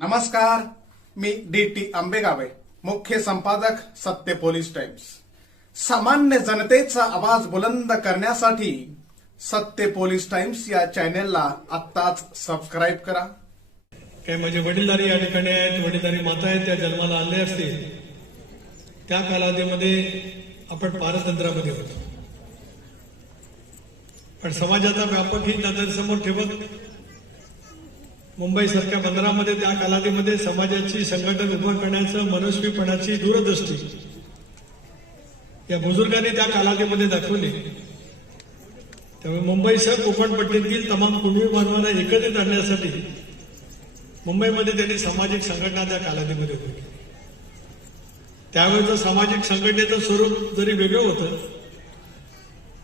नमस्कार मी D T आंबेगावे मुख्य संपादक सत्य पोलीस टाइम्स. सामान्य जनतेचा आवाज बुलंद करण्यासाठी सत्य पोलीस टाइम्स या चॅनेलला आत्ताच सबस्क्राईब करा. काही माझे वडीलधारी या ठिकाणी आहेत वडीलधारी माता आहेत त्या जन्माला आले असतील. त्या कालावधीमध्ये आपण पारतंत्रामध्ये होतो. पण समाजाचा व्यापक ही नजरेसमोर ठेवत मुंबईसारख्या बंदरामध्ये त्या कालावधीमध्ये समाजाची संघटन उभं करण्याचं मनस्वीपणाची दूरदृष्टी. या बुजुर्गांनी त्या कालावधीमध्ये दाखवली. त्यामुळे मुंबईसह कोकणपट्टीतील तमाम कुणबी मानवांना एकत्रित आणण्यासाठी मुंबईमध्ये त्यांनी सामाजिक संघटना त्या कालावधीमध्ये उभी केली. त्यावेळेचं सामाजिक संघटनेचं स्वरूप जरी वेगळं होतं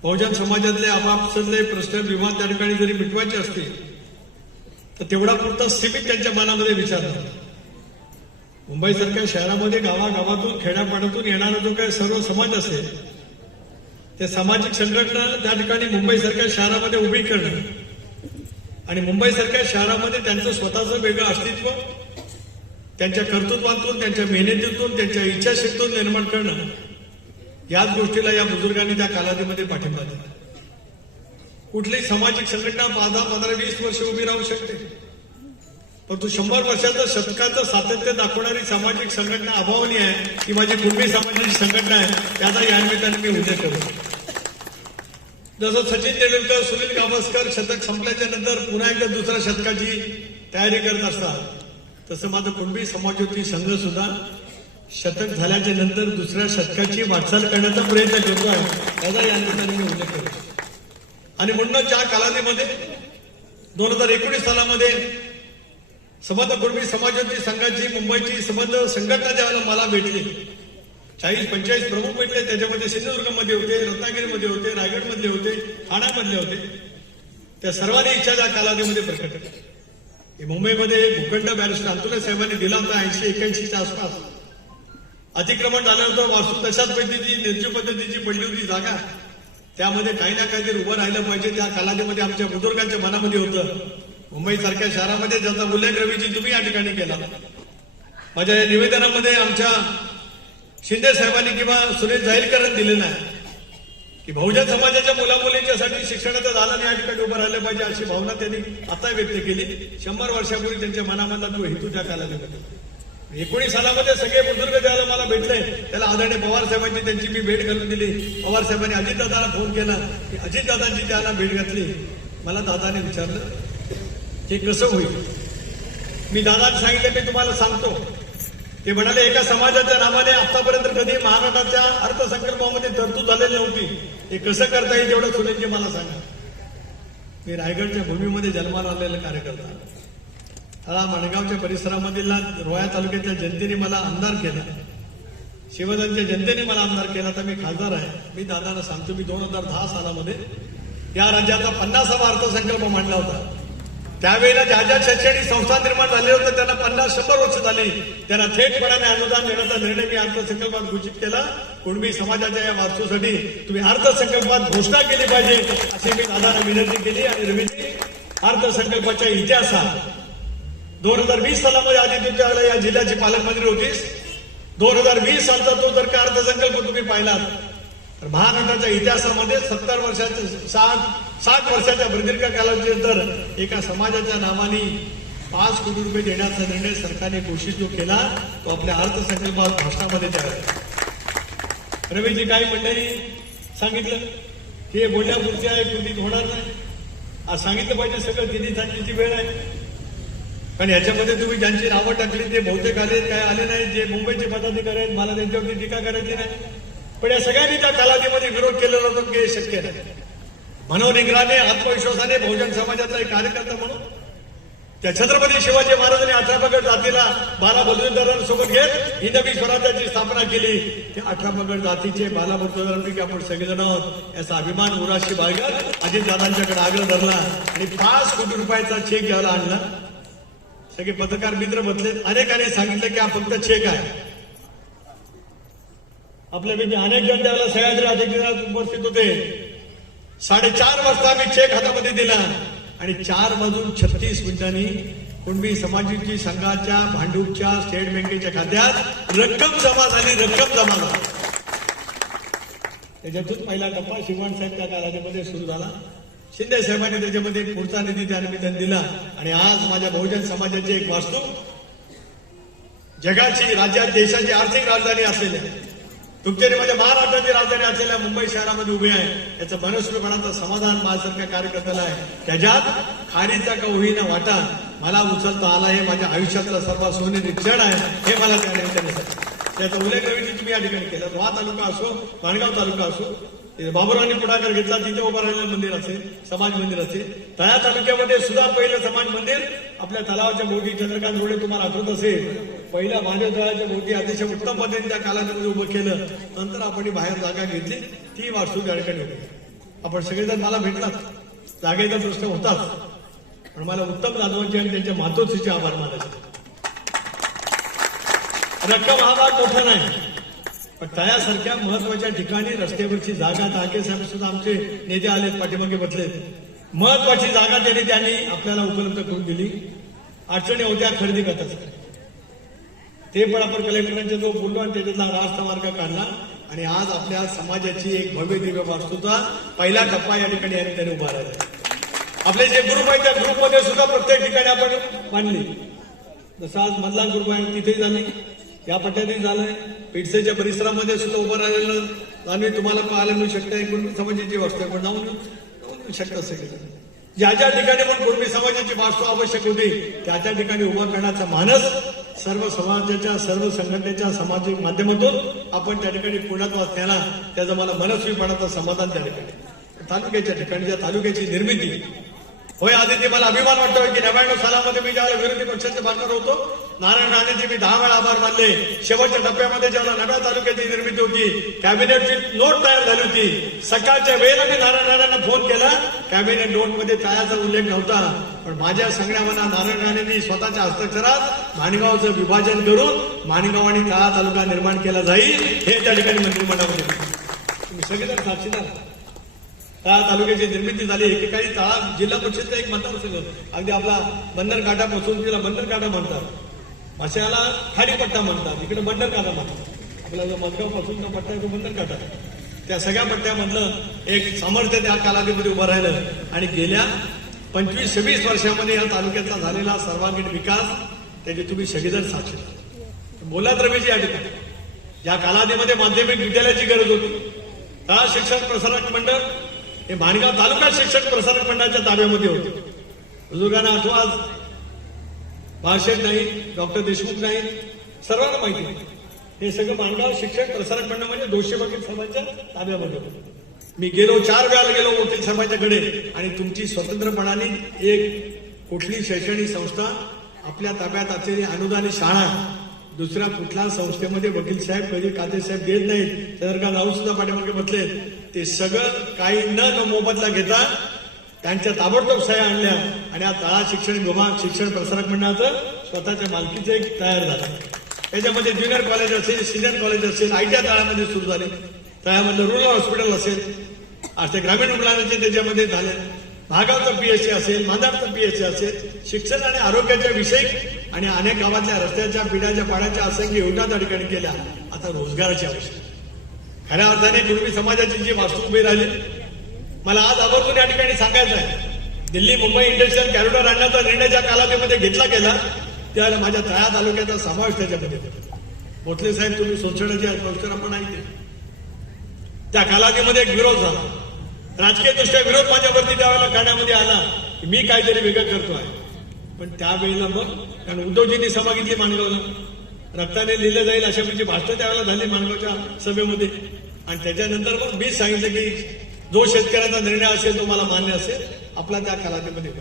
बहुजन समाजातले आपापसातले प्रश्न विवाद त्या ठिकाणी जरी मिटवायचे असतील तर तेवढा पुरता सीमित त्यांच्या मनामध्ये विचार नव्हता मुंबईसारख्या शहरामध्ये गावागावातून खेड्यापाड्यातून येणारा जो काही सर्व समाज असेल त्या सामाजिक संघटना त्या ठिकाणी मुंबईसारख्या शहरामध्ये उभी करणं आणि मुंबईसारख्या शहरामध्ये त्यांचं स्वतःचं वेगळं अस्तित्व त्यांच्या कर्तृत्वातून त्यांच्या मेहनतीतून त्यांच्या इच्छाशक्तीतून निर्माण करणं याच गोष्टीला या बुजुर्गांनी त्या कालावधीमध्ये पाठिंबा दिला. कुठलीही सामाजिक संघटना पाच दहा पंधरा वीस वर्ष उभी राहू शकते. परंतु शंभर वर्षाचं शतकाचं सातत्य दाखवणारी सामाजिक संघटना अभावनी आहे. की माझी कुणबी समाजाची संघटना आहे. त्याचा या निमित्ताने मी उद्या करतो जसं सचिन तेंडुलकर सुनील गावस्कर शतक संपल्याच्या नंतर पुन्हा एकदा दुसऱ्या शतकाची तयारी करत असतात. तसं माझं कुणबी समाजोती संघ सुद्धा शतक झाल्याच्यानंतर दुसऱ्या शतकाची वाटचाल करण्याचा प्रयत्न करतो आहे त्याचा या निमित्ताने मी उल्लेख करतो आणि म्हणून ज्या कालावधीमध्ये दोन हजार एकोणीस सालामध्ये संबंध समाजाची संघाची मुंबईची संबंध संघटना ज्यावेळेला मला भेटली. चाळीस पंचेचाळीस प्रमुख भेटले. त्याच्यामध्ये सिंधुदुर्गमध्ये होते रत्नागिरीमध्ये होते रायगडमधले होते ठाण्यामधले होते. त्या सर्वांनी इच्छा त्या कालावधीमध्ये प्रकट केली. मुंबईमध्ये भूखंड बॅरिस्टर अंतुले साहेबांनी दिला होता ऐंशी एक्याऐंशीच्या आसपास. अतिक्रमण झाल्यानंतर वास्तू तशाच पद्धतीची निर्जीव पद्धतीची पडली होती जागा. त्यामध्ये काही ना काहीतरी उभं राहिलं पाहिजे. त्या कालावधीमध्ये आमच्या बुजुर्गांच्या मनामध्ये होतं. मुंबईसारख्या शहरामध्ये ज्याचा उल्लेख रवीजी तुम्ही या ठिकाणी केला. माझ्या या निवेदनामध्ये आमच्या शिंदे साहेबांनी किंवा सुनील जाहीरकरण दिलेलं आहे की बहुजन समाजाच्या मुलामुलींच्यासाठी शिक्षणाचं दालन या ठिकाणी उभं राहिलं पाहिजे अशी भावना त्यांनी आता व्यक्त केली. शंभर वर्षापूर्वी त्यांच्या मनामधला तो हेतू त्या कालावधीमध्ये. एकोणीस सालामध्ये सगळे बुजुर्ग ज्याला मला भेटले त्याला आदरणीय पवार साहेबांची त्यांची मी भेट घालून दिली. पवार साहेबांनी अजितदादाला फोन केला. की अजितदादांची त्याला भेट घातली. मला दादाने विचारलं हे कसं होईल? मी दादाने सांगितलं मी तुम्हाला सांगतो. ते म्हणाले एका समाजाच्या नावाने आतापर्यंत कधी महाराष्ट्राच्या अर्थसंकल्पामध्ये तरतूद झालेली नव्हती. हे कसं करता येईल एवढं सुनीलजी मला सांगा मी रायगडच्या भूमीमध्ये जन्माला आलेला कार्यकर्ता. तळा मणगावच्या परिसरामधील रोया तालुक्यातल्या जनतेने मला आमदार केला. शिवधनच्या जनतेने मला आमदार केला. तर मी खासदार आहे. मी दादाला सांगतो मी दोन हजार दहा सालामध्ये या राज्याचा पन्नासावा अर्थसंकल्प मांडला होता. त्यावेळेला ज्या ज्या शैक्षणिक संस्था निर्माण झाले होते त्यांना पन्नास शंभर वर्ष झाली. त्यांना थेटपणाने अनुदान देण्याचा निर्णय मी अर्थसंकल्पात घोषित केला. कुणबी समाजाच्या या वास्तूसाठी तुम्ही अर्थसंकल्पात घोषणा केली पाहिजे अशी मी दादांना विनंती केली. आणि रवीजी अर्थसंकल्पाच्या इतिहासात दोन हजार वीस सालामध्ये आधी तुमच्या या जिल्ह्याची पालकमंत्री होतीस. दोन हजार वीस सालचा तो जर का अर्थसंकल्प तुम्ही पाहिलात तर महाराष्ट्राच्या इतिहासामध्ये सत्तर वर्षाच्या सात सात वर्षाच्या प्रदीर्घ कालावधीनंतर एका समाजाच्या नावाने पाच कोटी रुपये देण्याचा निर्णय सरकारने घोषित जो केला तो आपल्या अर्थसंकल्पात भाषणामध्ये द्यावा रवीजी काही मंडळी सांगितलं की हे बोलण्यापुरती आहे कृतीत होणार नाही. आज सांगितलं पाहिजे सगळं तिन्ही सांगण्याची वेळ आहे? आणि याच्यामध्ये तुम्ही ज्यांची नावं टाकली ते बहुतेक आले काय आले नाही जे मुंबईचे पदाधिकारी आहेत मला त्यांच्यावरती टीका करायची नाही. पण या सगळ्यांनी त्या कालावधीमध्ये विरोध केलेला होता की हे शक्य नाही. मनोनिग्रहाने आत्मविश्वासाने बहुजन समाजाचा एक कार्यकर्ता म्हणून त्या छत्रपती शिवाजी महाराजांनी अठरापगड जातीला बाला बलुदारांसोबत घेत हिंदवी स्वराज्याची स्थापना केली. त्या अठरापगड जातीचे बाला बलुदारांपैकी आपण सगळेजण आहोत. याचा अभिमान उराशी बाळगत अजितदादांच्याकडे आग्रह धरला आणि पाच कोटी रुपयाचा चेक घ्यायला आणला. सगळे पत्रकार मित्र म्हटले अनेकांनी सांगितलं की हा फक्त चेक आहे. आपल्यापैकी अनेक जण त्याला सह्याद्री अधिकारी उपस्थित होते. साडेचार वाजता आम्ही चेक हातामध्ये दिला. आणि चार वाजून छत्तीस मिनिटांनी कुणबी समाजाची संघाच्या भांडूपच्या स्टेट बँकेच्या खात्यात रक्कम जमा झाली रक्कम जमा झाली. त्याच्यातून पहिला टप्पा शिवण साहेब त्या कालावधीमध्ये सुरू झाला. शिंदे साहेबांनी त्याच्यामध्ये पुढचा निधी त्या निमित्ताने दिला. आणि आज माझ्या बहुजन समाजाची एक वास्तू जगाची राज्यात देशाची आर्थिक राजधानी असलेल्या तुमच्या माझ्या महाराष्ट्राची राजधानी असलेल्या मुंबई शहरामध्ये उभे आहे. याचं मनस्वीपणाचं समाधान माझ्यासारख्या कार्यकर्त्याला आहे. त्याच्यात खारीचा का होईना वाटा? मला उचलता आला हे माझ्या आयुष्यातलं सर्वात सोनेरी क्षण आहे हे मला त्या निमित्ताने सांगितलं. त्याचा उल्लेख रवीजी तुम्ही या ठिकाणी केला. रोहा तालुका असो माणगाव तालुका असो बाबुरावांनी पुढाकार घेतला तिथे उभं राहिलेलं मंदिर असेल समाज मंदिर असेल. तळा तालुक्यामध्ये सुद्धा पहिलं समाज मंदिर आपल्या तलावाच्या मोठी चंद्रकांत रोडे तुम्हाला आठवत असेल. पहिल्या महादेव तळाच्या मोठी अतिशय उत्तम पद्धतीने त्या कालामध्ये उभं केलं. नंतर आपण बाहेर जागा घेतली ती वास्तू त्या ठिकाणी उभी आपण सगळेजण मला भेटलात. जागेचा प्रश्न होताच. पण मला उत्तम जाधवांचे आणि त्यांच्या मातोश्रीचे आभार मानायचे. रक्कम हा भाग मोठा नाही. पण त्यासारख्या महत्त्वाच्या ठिकाणी रस्त्यावरची जागा ताके साहेब सुद्धा आमचे नेते आलेत पाठीमागे बसले महत्वाची जागा त्यांनी त्यांनी आपल्याला उपलब्ध करून दिली. अडचणी होत्या खरेदी करतात ते पण आपण कलेक्टरांच्या जो बोललो आणि त्याच्यातला रास्त मार्ग काढला. आणि आज आपल्या समाजाची एक भव्य दिव्य वास्तूचा पहिला टप्पा या ठिकाणी या त्याने उभा राहिला. आपले जे ग्रुप आहे त्या ग्रुपमध्ये सुद्धा प्रत्येक ठिकाणी आपण मांडली. जसं आज मधला ग्रुप आहे तिथेही झाले या पट्ट्यातही झालंय. पिडसेच्या परिसरामध्ये सुद्धा उभं राहिलेलं आम्ही तुम्हाला पाहायला मिळू शकता एकूण समाजाची वास्तू आहे पण जाऊन जाऊन शकतं ज्या ज्या ठिकाणी पण कुणबी समाजाची वास्तू आवश्यक होती त्या त्या ठिकाणी उभा करण्याचा मानस सर्व समाजाच्या सर्व संघटनेच्या सामाजिक माध्यमातून आपण त्या ठिकाणी पुण्यात वाचण्याला त्याचं मला मनस्वीपणाचं समाधान त्या ठिकाणी. तालुक्याच्या ठिकाणी ज्या तालुक्याची निर्मिती. होय आदित्य मला अभिमान वाटतोय की नव्याण्णव सालामध्ये मी ज्यावेळेला विरोधी पक्षाचे बांधणार होतो नारायण राणेचे मी दहा वेळा आभार मानले. शेवटच्या टप्प्यामध्ये जेव्हा नव्या तालुक्याची निर्मिती होती कॅबिनेटची नोट तयार झाली होती. सकाळच्या वेळेला मी नारायण राणेंना फोन केला. कॅबिनेट नोटमध्ये तयाचा उल्लेख नव्हता. पण माझ्या सांगण्यावर नारायण राणेंनी स्वतःच्या हस्ताक्षरात माणगावचं विभाजन करून माणगाव आणि तळा तालुका निर्माण केला जाईल हे त्या ठिकाणी मंत्रिमंडळामध्ये तुम्ही सगळेजण साक्षीदार तळा तालुक्याची निर्मिती झाली. एकेकाळी तळा जिल्हा परिषदचा एक मतदारसंघ. अगदी आपला बंदरकाठापासून तिला बंदरकाठा म्हणतात. भाषाला खाडीपट्टा म्हणतात. इकडे बंदरकाठा म्हणतात. आपला जो मडगावपासून पट्टा आहे तो बंदरकाठा त्या सगळ्या पट्ट्यामधलं एक सामर्थ्य त्या कालावधीमध्ये उभं राहिलं. आणि गेल्या पंचवीस सव्वीस वर्षामध्ये या तालुक्याचा झालेला सर्वांगीण विकास त्याची तुम्ही सगळेजण साक्षी बोला तर या ठिकाणी. या कालावधीमध्ये माध्यमिक विद्यालयाची गरज होती. तळा शिक्षण प्रसारक मंडळ हे माणगाव तालुका शिक्षण प्रसारक मंडळाच्या ताब्यामध्ये होते. बुजुर्गांना आठवा भाषेत बाळशेठ नाही डॉक्टर देशमुख नाही सर्वांना माहिती आहे. हे सगळं माणगाव शिक्षण प्रसारक मंडळ म्हणजे दोषी वकील समाजाच्या ताब्यामध्ये मी गेलो चार वेळा गेलो वकील समाजाकडे आणि तुमची स्वतंत्रपणाने एक कुठली शैक्षणिक संस्था आपल्या ताब्यात असलेली अनुदानित शाळा दुसऱ्या कुठल्या संस्थेमध्ये वकील साहेब कधी काते साहेब देत नाहीत का राऊत सुद्धा पाठीमागे बसले ते सगळं काही न मोबदला घेता त्यांच्या ताबडतोब सह्या आणल्या आणि हा तळा शिक्षण विभाग शिक्षण प्रसारक मंडळाचं स्वतःच्या मालकीचं एक तयार झालं. त्याच्यामध्ये ज्युनियर कॉलेज असेल सिनियर कॉलेज असेल आयटीआय तळामध्ये सुरू झाले. तळ्यामधलं रुरल हॉस्पिटल असेल असे ग्रामीण रुग्णालयाचे त्याच्यामध्ये झाले. भागावचं पीएचसी असेल मांदावचं पीएचसी असेल शिक्षण आणि आरोग्याच्या विषयक आणि अनेक गावातल्या रस्त्याच्या पिढ्याच्या पाण्याच्या असंख्य योजना त्या ठिकाणी केल्या. आता रोजगाराची आवश्यकता. खऱ्या अर्थाने कुणबी समाजाची जी वास्तू उभी राहिली मला आज आवर्जून या ठिकाणी सांगायचं आहे. दिल्ली मुंबई इंडस्ट्रियल कॉरिडॉर आणण्याचा निर्णय ज्या कालावधीमध्ये घेतला गेला त्यावेळेला माझ्या तळा तालुक्याचा समावेश त्याच्यामध्ये मोठले साहेब तुम्ही सोसण्याचे संस्कार आपण ऐकले त्या कालावधीमध्ये एक विरोध झाला. राजकीय दृष्ट्या विरोध माझ्यावरती त्यावेळेला करण्यामध्ये आला की मी काहीतरी वेगळं करतो आहे पण त्यावेळेला मग कारण उद्धवजींनी सभा घेतली माणगावला. रक्ताने लिहिलं जाईल अशा म्हणजे भाषण त्यावेळेला झाली माणगावच्या सभेमध्ये. आणि त्याच्यानंतर मग मी सांगितलं की जो शेतकऱ्याचा निर्णय असेल तो मला मान्य असेल आपला त्या कालावधीमध्ये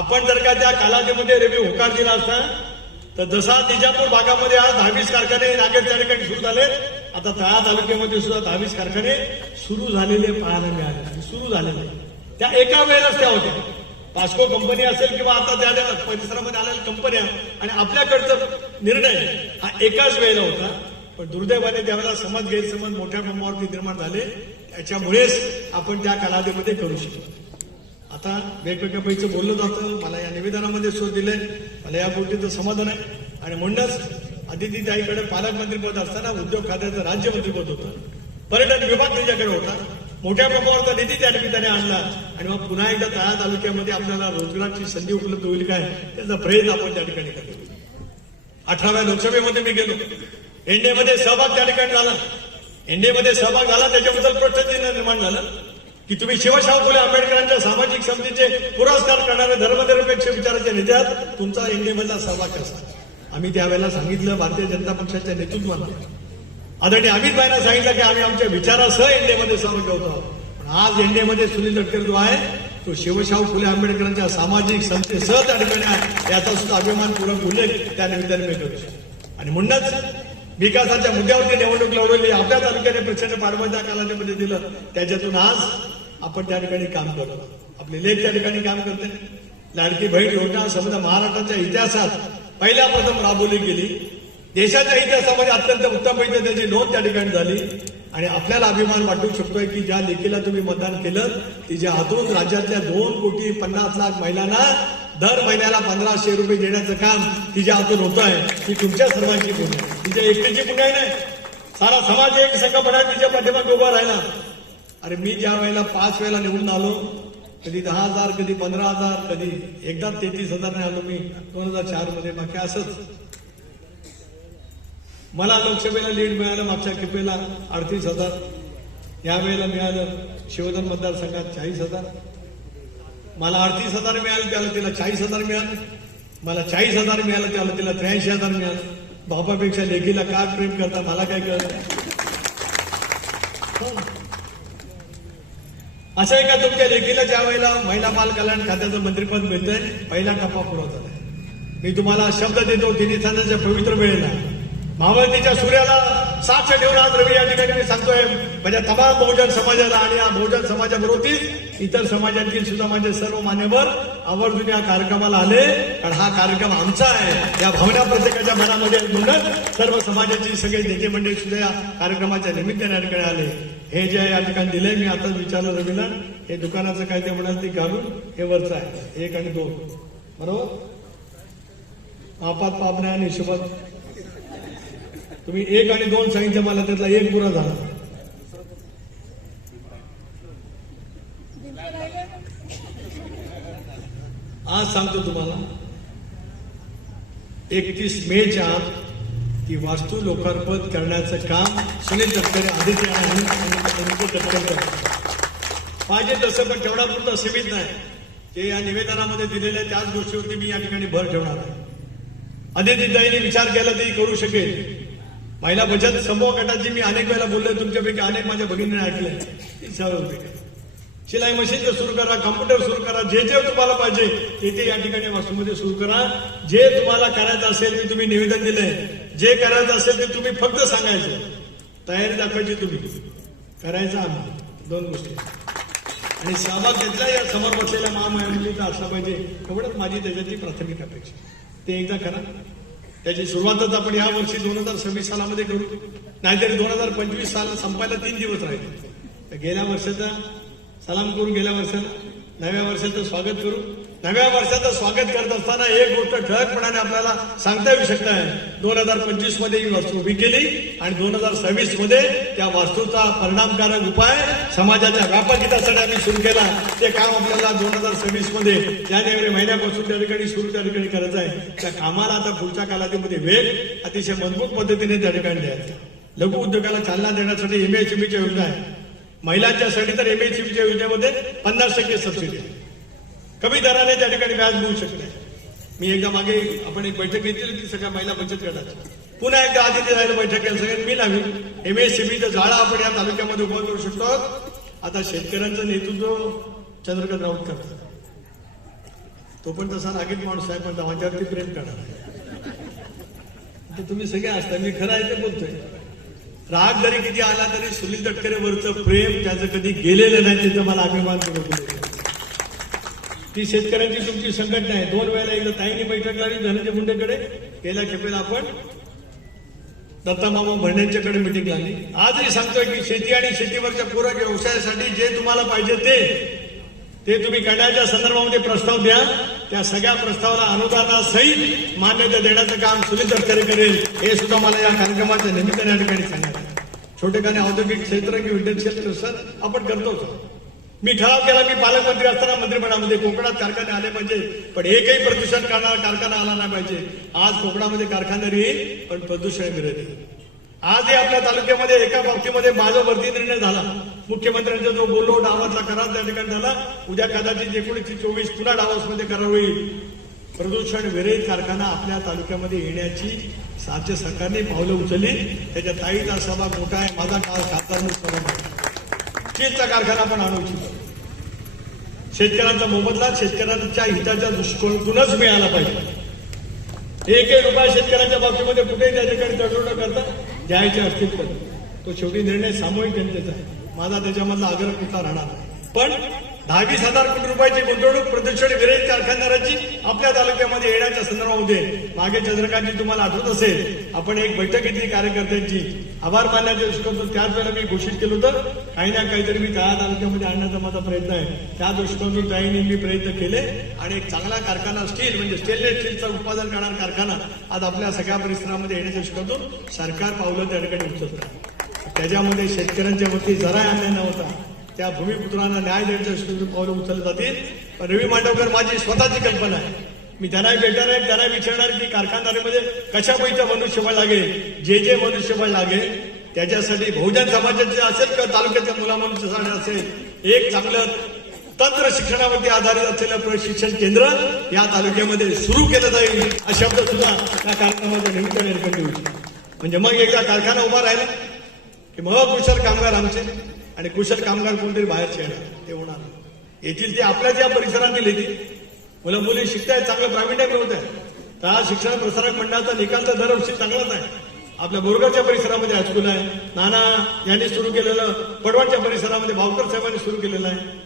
आपण जर का त्या कालावधीमध्ये रेव्ह्यू होकार दिला असता तर जसा निजापूर भागामध्ये आज दहावीस कारखाने नागेश त्या ठिकाणी सुरू झाले आता तळा तालुक्यामध्ये सुद्धा दहावीस कारखाने सुरू झालेले पाहायला मिळाले सुरू झालेले त्या एका वेळेलाच त्या होत्या. पास्को कंपनी असेल किंवा आता त्या त्या परिसरामध्ये आलेल्या कंपन्या आणि आपल्याकडचा निर्णय हा एकाच वेळेला होता. पण दुर्दैवाने त्यावेळेला समज गैरसमज मोठ्या प्रमाणावरती निर्माण झाले त्याच्यामुळेच आपण त्या कालावधीमध्ये करू शकतो आता वेगवेगळ्या पैसे बोललं जातं मला या निवेदनामध्ये शोध दिले मला या गोष्टीचं समाधान आहे. आणि म्हणूनच अदिती ताईकडे पालकमंत्रीपद असताना उद्योग खात्याचं राज्यमंत्रीपद होतं. पर्यटन विभाग त्याच्याकडे होता. मोठ्या प्रमाणावरचा निधी त्या निमित्ताने आणला. आणि मग पुन्हा एकदा तळा तालुक्यामध्ये आपल्याला रोजगाराची संधी उपलब्ध होईल काय त्याचा प्रयत्न आपण त्या ठिकाणी करतो. अठराव्या लोकसभेमध्ये मी गेलो. एनडीएमध्ये सहभाग त्या ठिकाणी झाला. एनडीएमध्ये सहभाग झाला त्याच्याबद्दल प्रश्न निर्माण झालं. की तुम्ही शिवशाहू फुले आंबेडकरांच्या सामाजिक समतेचे पुरस्कार करणारे धर्मनिरपेक्ष विचाराचे नेते आहात. तुमचा एनडीएमधला सहभाग कसा आम्ही त्यावेळेला सांगितलं भारतीय जनता पक्षाच्या नेतृत्वाला. आदरणीय अमित भाईना सांगितलं की आम्ही आमच्या विचारासह एनडीएमध्ये सहभाग होतो आहोत. पण आज एनडीएमध्ये सुनील तटकरे जो आहे तो शिवशाहू फुले आंबेडकरांच्या सामाजिक समतेसह त्या ठिकाणी आहे. याचा सुद्धा अभिमानपूर्वक उल्लेख त्या निमित्ताने मी करू शकतो. आणि म्हणूनच विकासाच्या मुद्द्यावरती निवडणूक लढवली आपल्या तालुक्याने प्रचंड पाठबळ कालावधीमध्ये दिलं. त्याच्यातून आज आपण त्या ठिकाणी काम करतो. आपले लेख त्या ठिकाणी काम करते. लाडकी बहीण योजना समजा महाराष्ट्राच्या इतिहासात पहिल्या प्रथम राबवली गेली. देशाच्या इतिहासामध्ये अत्यंत उत्तम पैकी त्याची नोंद त्या ठिकाणी झाली. आणि आपल्याला अभिमान वाटू शकतोय की ज्या लेखीला तुम्ही मतदान केलं तिच्या हातून राज्यातल्या दोन कोटी पन्नास लाख महिलांना दर महिन्याला पंधराशे रुपये देण्याचं काम तिच्या हातून होत आहे ती तुमच्या सर्वांची पुण्य. आहे. तिच्या एकटीची पुण्य आहे नाही सारा समाज एक संघपणा तिच्या पाठीमागे उभा राहिला अरे मी ज्या वेळेला पाच वेळेला निवडून आलो कधी दहा हजार कधी पंधरा हजार कधी एकदा तेहतीस हजार नाही आलो मी दोन हजार चारमध्ये बाकी असंच. मला लोकसभेला लीड मिळालं मागच्या खेपेला अडतीस हजार. यावेळेला मिळालं शिवधन मतदारसंघात चाळीस हजार. मला अडतीस हजार मिळाले त्याला तिला चाळीस हजार मिळाले. मला चाळीस हजार मिळालं त्याला तिला त्र्याऐंशी हजार मिळालं. बापापेक्षा लेखीला का प्रेम करता मला काय कळत असं आहे का तुमच्या लेखीला ज्या वेळेला महिला बाल कल्याण खात्याचं मंत्रीपद मिळतंय पहिला टप्पा पुरवतात मी तुम्हाला शब्द देतो तिन्ही सणाच्या पवित्र वेळेला. मावळतीच्या सूर्याला साक्ष ठेवून आज रवी या ठिकाणी मी सांगतोय म्हणजे तमाम बहुजन समाजाला आणि या बहुजन समाजाबरोबरच इतर समाजातील सुद्धा माझे सर्व मान्यवर आवर्जून या कार्यक्रमाला आले. कारण हा कार्यक्रम आमचा आहे. या भावना प्रत्येकाच्या मनामध्ये म्हणून सर्व समाजाची सगळे नेते मंडळी सुद्धा या कार्यक्रमाच्या निमित्ताने या ठिकाणी आले. हे जे या ठिकाणी दिले मी आता विचारलं रवीला हे दुकानाचं काय ते म्हणाल ते घालून हे वरचं आहे. एक आणि दोन. बरोबर? मापात पापण्या आणि हिशोबात तुम्ही एक आणि दोन सांगितलं मला त्यातला एक पुरा झाला. आज सांगतो तुम्हाला एकतीस मेच्या आत ती वास्तू लोकार्पण करण्याचं काम सुनील तटकरे आदित्य आणि तटकरे पाहिजे तसं पण तेवढा पुरता सीमित नाही. ते या निवेदनामध्ये दिलेल्या त्याच गोष्टीवरती मी या ठिकाणी भर ठेवणार आहे. आदित्यताईंनी विचार केला तरी करू शकेल. महिला बचत समूह गटाची मी अनेक वेळेला बोललोय तुमच्यापैकी अनेक माझ्या भगिनीने ऐकलंय. ती सरळ होते शिलाई मशीन सुरू करा कम्प्युटर सुरू करा जे जे तुम्हाला पाहिजे ते ते या ठिकाणी वास्तूमध्ये सुरू करा. जे तुम्हाला करायचं असेल ते तुम्ही निवेदन दिलंय. जे करायचं असेल ते तुम्ही फक्त सांगायचं. तयारी दाखवायची तुम्ही. करायचं आम्ही. दोन गोष्टी. आणि सहभाग घेतला या समोर बसलेल्या महामंडळीचा असला पाहिजे. एवढंच माझी त्याच्याची प्राथमिक अपेक्षा. ते एकदा करा. त्याची सुरुवातच आपण या वर्षी दोन हजार सव्वीस सालामध्ये करू. नाहीतरी दोन हजार पंचवीस साल संपायला तीन दिवस राहिले. तर गेल्या वर्षाचा सलाम करून गेल्या वर्षाला. नव्या वर्षाचं स्वागत करू. नव्या वर्षाचं स्वागत करत असताना एक गोष्ट ठळकपणाने आपल्याला सांगता येऊ शकत आहे दोन हजार पंचवीसमध्ये ही वास्तू उभी केली आणि दोन हजार सव्वीसमध्ये त्या वास्तूचा परिणामकारक उपाय समाजाच्या व्यापक हितासाठी आम्ही सुरू केला. ते काम आपल्याला दोन हजार सव्वीसमध्ये जानेवारी महिन्यापासून त्या ठिकाणी सुरू त्या ठिकाणी करायचं आहे. त्या कामाला आता पुढच्या कालावधीमध्ये वेग अतिशय मजबूत पद्धतीने त्या ठिकाणी द्यायचा. लघु उद्योगाला चालना देण्यासाठी एमएसएमईच्या योजना आहे. महिलांच्यासाठी तर एमएसएमईच्या योजनेमध्ये पन्नास टक्के सबसिडी आहे. कमी दराने त्या ठिकाणी व्याज मिळू शकते मी एकदा मागे आपण एक बैठक घेतली होती सगळ्या महिला बचत गटाची. पुन्हा एकदा आदित्य राहिलं बैठक केलं सगळ्यात मी नव्हे एमएससीबीचं झाडं आपण या तालुक्यामध्ये उभं करू शकतो. आता शेतकऱ्यांचं नेतृत्व चंद्रकांत राऊत करतात. तो पण तसा रागीत माणूस आहे पण माझ्यावरती प्रेम करणार तुम्ही सगळे असता मी खरं आहे ते बोलतोय. राग जरी किती आला तरी सुनील तटकरेवरचं प्रेम त्याचं कधी गेलेलं नाही त्याचा मला अभिमान करून ती शेतकऱ्यांची तुमची संघटना आहे. दोन वेळेला एकदा ताईंनी बैठक लावली धनंजय मुंडेकडे. गेल्या खेपेला आपण. दत्ता मामा भरण्यांच्याकडे मिटिंग लागली आजही सांगतोय की शेती आणि शेतीवरच्या पूरक व्यवसायासाठी जे तुम्हाला पाहिजे ते ते तुम्ही करण्याच्या संदर्भामध्ये प्रस्ताव द्या. त्या सगळ्या प्रस्तावाला अनुदानासहित मान्यता देण्याचं काम सुनील तटकरे करेल. हे सुद्धा मला या कार्यक्रमाच्या निमित्ताने या ठिकाणी सांगायचं छोटेखाने औद्योगिक क्षेत्र किंवा इंडस्ट्रियल क्लस्टर आपण करतोच मी ठराव केला मी पालकमंत्री असताना मंत्रिमंडळामध्ये कोकणात कारखाने आले पाहिजे पण एकही प्रदूषण करणारा कारखाना आला नाही पाहिजे. आज कोकणामध्ये कारखाने येईल पण प्रदूषण मिळेल आजही आपल्या तालुक्यामध्ये एका बाबतीमध्ये माझा वरती निर्णय झाला. मुख्यमंत्र्यांचा जो बोललो डावातला करार त्या ठिकाणी झाला. उद्या कदाचित एकोणीसशे चोवीस पुन्हा डावासमध्ये करार होईल. प्रदूषण विरहित कारखाना आपल्या तालुक्यामध्ये येण्याची राज्य सरकारने पावलं उचलली. त्याच्या ताईचा सहभाग मोठा आहे. माझा काळ खासदार म्हणून सहभाग कारखाना पण आणू इच्छितो. शेतकऱ्यांचा मोबदला शेतकऱ्यांच्या हिताच्या दृष्टिकोनातूनच मिळाला पाहिजे. एकही रुपया शेतकऱ्यांच्या बाबतीमध्ये कुठेही त्या ठिकाणी तडजोड न करता द्यायचे असतील तर. तो शेवटी निर्णय सामूहिक जनतेचा आहे. माझा त्याच्यामधला आग्रह कुठला राहणार पण दहावीस हजार कोटी रुपयाची गुंतवणूक प्रदूषण विरहित कारखानदाराची आपल्या तालुक्यामध्ये येण्याच्या संदर्भामध्ये मागे चंद्रकांतजी तुम्हाला आठवत असेल आपण एक बैठक घेतली कार्यकर्त्यांची. आभार मानण्याच्या दृष्टिकोन त्याच वेळेला मी घोषित केलं होतं. काही ना काहीतरी मी त्या तालुक्यामध्ये आणण्याचा माझा प्रयत्न आहे. त्या दृष्टिकोनातून त्याही मी प्रयत्न केले आणि एक चांगला कारखाना स्टील म्हणजे स्टेनलेस स्टीलचा उत्पादन करणारा कारखाना आज आपल्या सगळ्या परिसरामध्ये येण्याच्या दृष्टिकोनातून सरकार पावलं त्या ठिकाणी उचलतं. त्याच्यामध्ये शेतकऱ्यांच्या वरती जरा अन्याय नव्हता त्या भूमिपुत्रांना न्याय देण्याच्या दृष्टीने पावलं उचलले जातील. पण रवी मांडवकर माझी स्वतःची कल्पना आहे. मी त्यांनाही भेटणार आहे त्यांना विचारणार की कारखानदारीमध्ये कशा पैसा मनुष्यबळ लागेल जे जे मनुष्यबळ लागेल त्याच्यासाठी बहुजन समाजाचे असेल किंवा तालुक्याच्या मुलामुलींसाठी असेल एक चांगलं तंत्र शिक्षणावरती आधारित असलेलं प्रशिक्षण केंद्र या तालुक्यामध्ये सुरू केलं जाईल हा शब्द सुद्धा या कार्यक्रमाच्या निमित्ताने ठिकाणी होईल म्हणजे मग एकदा कारखाना उभा राहिला की मग कुशल कामगार आमचे आणि कुशल कामगार कोणतरी बाहेरचे येणार ते होणार येथील ते आपल्याच या परिसरातील येतील. मुलं मुली शिकतायत चांगलं प्रावीण्य मिळवत आहे तर आज शिक्षण प्रसारक मंडळाचा निकाल तर दरवर्षी चांगलाच आहे. आपल्या बोरगावच्या परिसरामध्ये हायस्कूल आहे. नाना यांनी सुरू केलेलं पडवाडच्या परिसरामध्ये भावकर साहेबांनी सुरू केलेलं आहे.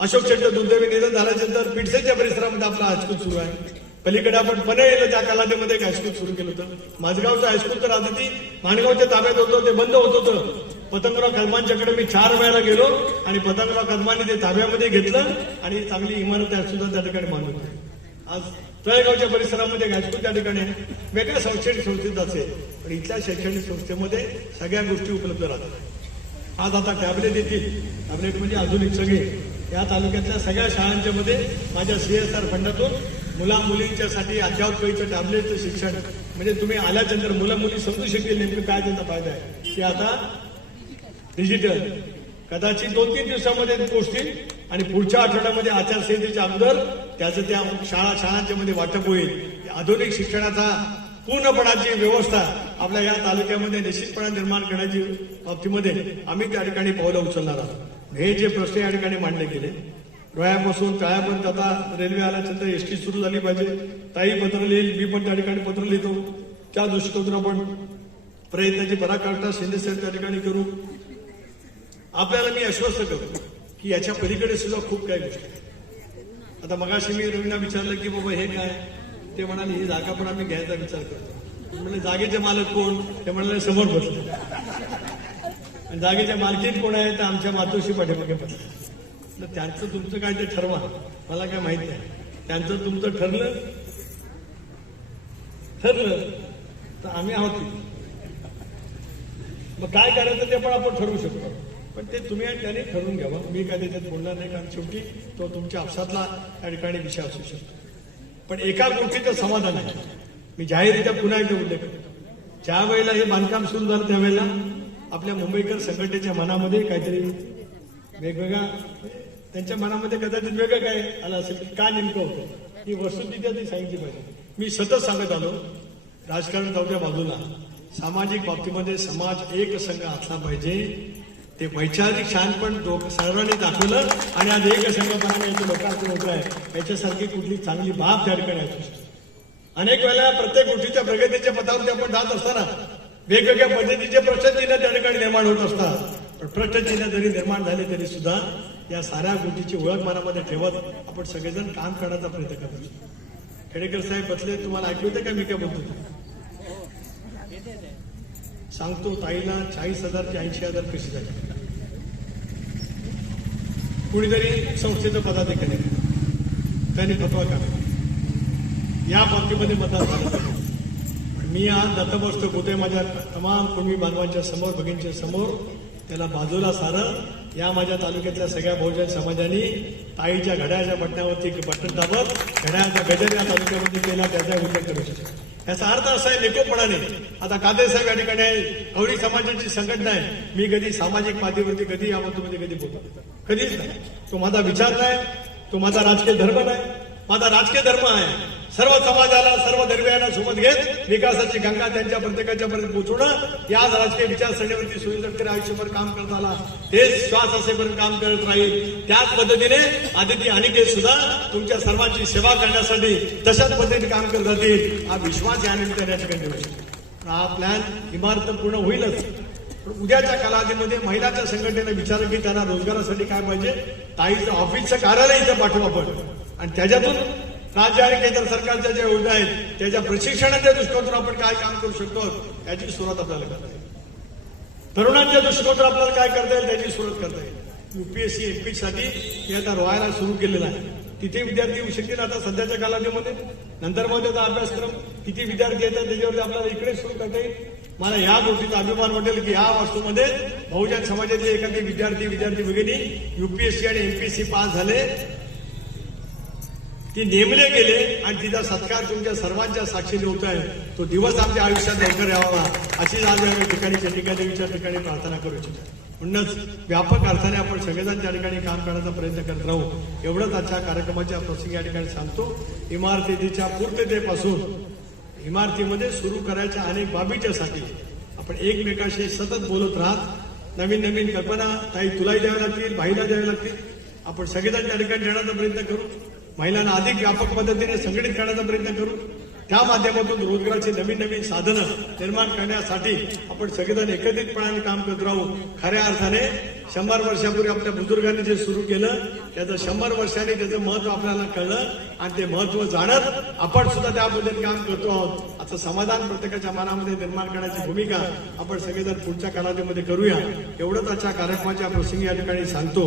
अशोक शेट्टी दुर्दैवी निधन झाल्याच्यानंतर पिडसेच्या परिसरामध्ये आपला हायस्कूल सुरू आहे. पलीकडे आपण पनवेल त्या कालावधीमध्ये एक हायस्कूल सुरू केलं होतं. माझगावचं हायस्कूल तर आधी ती माणगावच्या ताब्यात होतं ते बंद होत होतं. पतंगराव कदमांच्याकडे मी चार वेळेला गेलो आणि पतंगराव कदमांनी ते ताब्यामध्ये घेतलं आणि चांगली इमारत सुद्धा त्या ठिकाणी बांधून आज तळेगावच्या परिसरामध्ये हायस्कूल त्या ठिकाणी वेगळ्या शैक्षणिक संस्थेत असेल पण इथल्या शैक्षणिक संस्थेमध्ये सगळ्या गोष्टी उपलब्ध राहतात. आज आता टॅबलेट येतील. टॅबलेट म्हणजे आधुनिक सगळे. या तालुक्यातल्या सगळ्या शाळांच्या मध्ये माझ्या सीएसआर फंडातून मुला मुलींच्यासाठी अद्यावत सोयीचं टॅबलेटचं शिक्षण. म्हणजे तुम्ही आल्याच्यानंतर मुलं मुली समजू शकतील नेमकं काय त्याचा फायदा आहे. की आता डिजिटल कदाचित दोन तीन दिवसामध्ये गोष्टी आणि पुढच्या आठवड्यामध्ये आचारसंहितेच्या अगोदर त्याचं त्या शाळा शाळांच्या मध्ये वाटप होईल. आधुनिक शिक्षणाचा पूर्णपणाची व्यवस्था आपल्या या तालुक्यामध्ये निश्चितपणे निर्माण करण्याची बाबतीमध्ये आम्ही त्या ठिकाणी पावलं उचलणार आहोत. हे जे प्रश्न या ठिकाणी मांडले गेले डोळ्यापासून तळ्यापर्यंत आता रेल्वे आल्यानंतर एस टी सुरू झाली पाहिजे. ताई पत्र लिहिल मी पण त्या ठिकाणी पत्र लिहितो. त्या दृष्टिकोनातून आपण प्रयत्नाची पराकाष्ठा शिंदे साहेब त्या ठिकाणी करू. आपल्याला मी आश्वस्त करतो की याच्या पलीकडे सुद्धा खूप काही गोष्टी आता मगाशी मी रवीना विचारलं की बाबा हे काय? ते म्हणाले ही जागा पण आम्ही घ्यायचा विचार करतो. म्हणजे जागेचे मालक कोण? ते म्हणाले समोर बसले. आणि जागेच्या मालकीत कोण आहे तर आमच्या मातोश्री पाठीमागे बसले. तर त्यांचं तुमचं काय ते ठरवा. मला काय माहिती आहे त्यांचं तुमचं ठरलं? ठरलं. तर आम्ही आहोत मग काय करायचं ते पण आपण ठरवू शकतो. पण ते तुम्ही आणि त्याने ठरवून घ्यावा. मी काय त्याच्यात बोलणार नाही कारण शेवटी तो तुमच्या आपसातला त्या ठिकाणी विषय असू शकतो. पण एका गोष्टीचं समाधान आहे. मी जाहीररित्या पुन्हा एकदा उल्लेख करतो. ज्या वेळेला हे बांधकाम सुरू झालं त्यावेळेला आपल्या मुंबईकर संघटनेच्या मनामध्ये काहीतरी वेगवेगळा त्यांच्या मनामध्ये कदाचित वेगळं काय आलं असेल की का नेमकं होतं? ही वस्तुस्थिती ती सांगितली पाहिजे. मी सतत सांगत आलो राजकारण चाऊद्या बाजूला. सामाजिक बाबतीमध्ये समाज एक संघ असला पाहिजे. ते वैचारिक शहाणपण सर्वांनी दाखवलं आणि आज एक संघपणाने याचे लोकांचं होत आहे याच्यासारखी कुठली चांगली बाब त्या ठिकाणी असू अनेक वेळेला प्रत्येक गोष्टीच्या प्रगतीच्या पथावरती आपण जात असताना वेगवेगळ्या पद्धतीचे प्रश्नचिन्ह त्या ठिकाणी निर्माण होत असतात. पण प्रश्नचिन्ह जरी निर्माण झाले तरी सुद्धा या साऱ्या गोष्टीची ओळख मनामध्ये ठेवत आपण सगळेजण काम करण्याचा प्रयत्न करतो खेडेकर साहेब बसले तुम्हाला ऐकू होते का? मी काय बोलतो? सांगतो ताईला चाळीस हजार ते ऐंशी हजार पैसे झाले कुणीतरी संस्थेचं पदाधिकारी. त्यांनी फतवा काढला. या बाबतीमध्ये मतदान झालं. मी आज नतमस्तक होते माझ्या तमाम कुणबी बांधवांच्या समोर भगिनीच्या समोर त्याला बाजूला सारं या माझ्या तालुक्यातल्या सगळ्या बहुजन समाजाने ताईच्या घड्याच्या बटण्यावरती बटन दाबत घड्याचा गजर या तालुक्यामध्ये केला त्याचा उल्लेख करू शकतो. याचा अर्थ असा आहे निकोपणाने आता कादे साहेब या ठिकाणी गौरी समाजाची संघटना आहे. मी कधी सामाजिक माध्यमावरती कधी यामध्ये कधी बोलतो कधीच नाही. तो माझा विचार नाही तो माझा राजकीय धर्म नाही. माझा राजकीय धर्म आहे. सर्व समाजाला सर्व धर्मियांना सोबत घेत विकासाची गंगा त्यांच्या प्रत्येकाच्या पर्यंत पोहोचवणं. याच राजकीय विचारसरणीवरती सुनील आयुष्यभर काम करत आला. तेच श्वास असेपर्यंत काम करत राहील. त्याच पद्धतीने आदिती अनिकेत सुद्धा तुमच्या सर्वांची सेवा करण्यासाठी तशाच पद्धतीने काम करत जातील हा विश्वास या निमित्ताने या ठिकाणी हा प्लॅन इमारत पूर्ण होईलच. पण उद्याच्या कालावधीमध्ये महिलाच्या संघटनेने विचार की त्यांना रोजगारासाठी काय पाहिजे? ताईचं ऑफिसचं कार्यालय इथं पाठवू आपण. आणि त्याच्यातून राज्य आणि केंद्र सरकारच्या ज्या योजना आहेत त्याच्या प्रशिक्षणाच्या दृष्टिकोनातून आपण काय काम करू शकतो याची सुरुवात आपल्याला करता येईल. तरुणांच्या दृष्टिकोनातून आपल्याला काय करता येईल त्याची सुरुवात करता येईल. युपीएससी एमपी साठी हे आता रोहायला सुरू केलेलं आहे. तिथे विद्यार्थी येऊ शकतील आता सध्याच्या कालावधीमध्ये. नंतर मग त्याचा अभ्यासक्रम किती विद्यार्थी येतात त्याच्यावरती आपल्याला इकडे सुरू करता येईल. मला या गोष्टीचा अभिमान वाटेल की या वास्तूमध्ये बहुजन समाजाचे एखादे विद्यार्थी विद्यार्थी भगिनी युपीएससी आणि एमपीएससी पास झाले. ती नेमले गेले आणि तिचा सत्कार तुमच्या सर्वांच्या साक्षीने होत आहे तो दिवस आमच्या आयुष्यात लवकर यावा. अशीच आज या ठिकाणी चंडिका देवीच्या ठिकाणी प्रार्थना करू इच्छितो. म्हणूनच व्यापक अर्थाने आपण सगळेजण त्या ठिकाणी काम करण्याचा प्रयत्न करत राहू. एवढंच आजच्या कार्यक्रमाच्या प्रसंगी या ठिकाणी सांगतो. इमारतीच्या पूर्ततेपासून इमारतीमध्ये सुरू करायच्या अनेक बाबीच्यासाठी आपण एकमेकाशी सतत बोलत राहत नवीन नवीन कल्पना काही तुलाही द्याव्या लागतील भाईला द्याव्या लागतील. आपण सगळेजण त्या ठिकाणी देण्याचा प्रयत्न करू. महिलांना अधिक व्यापक पद्धतीने संघटित करण्याचा प्रयत्न करू त्या माध्यमातून रोजगाराची नवीन नवीन साधनं निर्माण करण्यासाठी आपण सगळेजण एकत्रितपणाने काम करत राहू. खऱ्या अर्थाने शंभर वर्षापूर्वी आपल्या बुजुर्गांनी जे सुरू केलं त्याचं शंभर वर्षांनी त्याचं महत्त्व आपल्याला कळलं आणि ते महत्त्व जाणत आपण सुद्धा त्याबद्दल काम करतो आहोत. असं समाधान प्रत्येकाच्या मनामध्ये निर्माण करण्याची भूमिका आपण सगळेजण पुढच्या कालावधीमध्ये करूया. एवढंच आजच्या कार्यक्रमाच्या प्रसंगी या ठिकाणी सांगतो.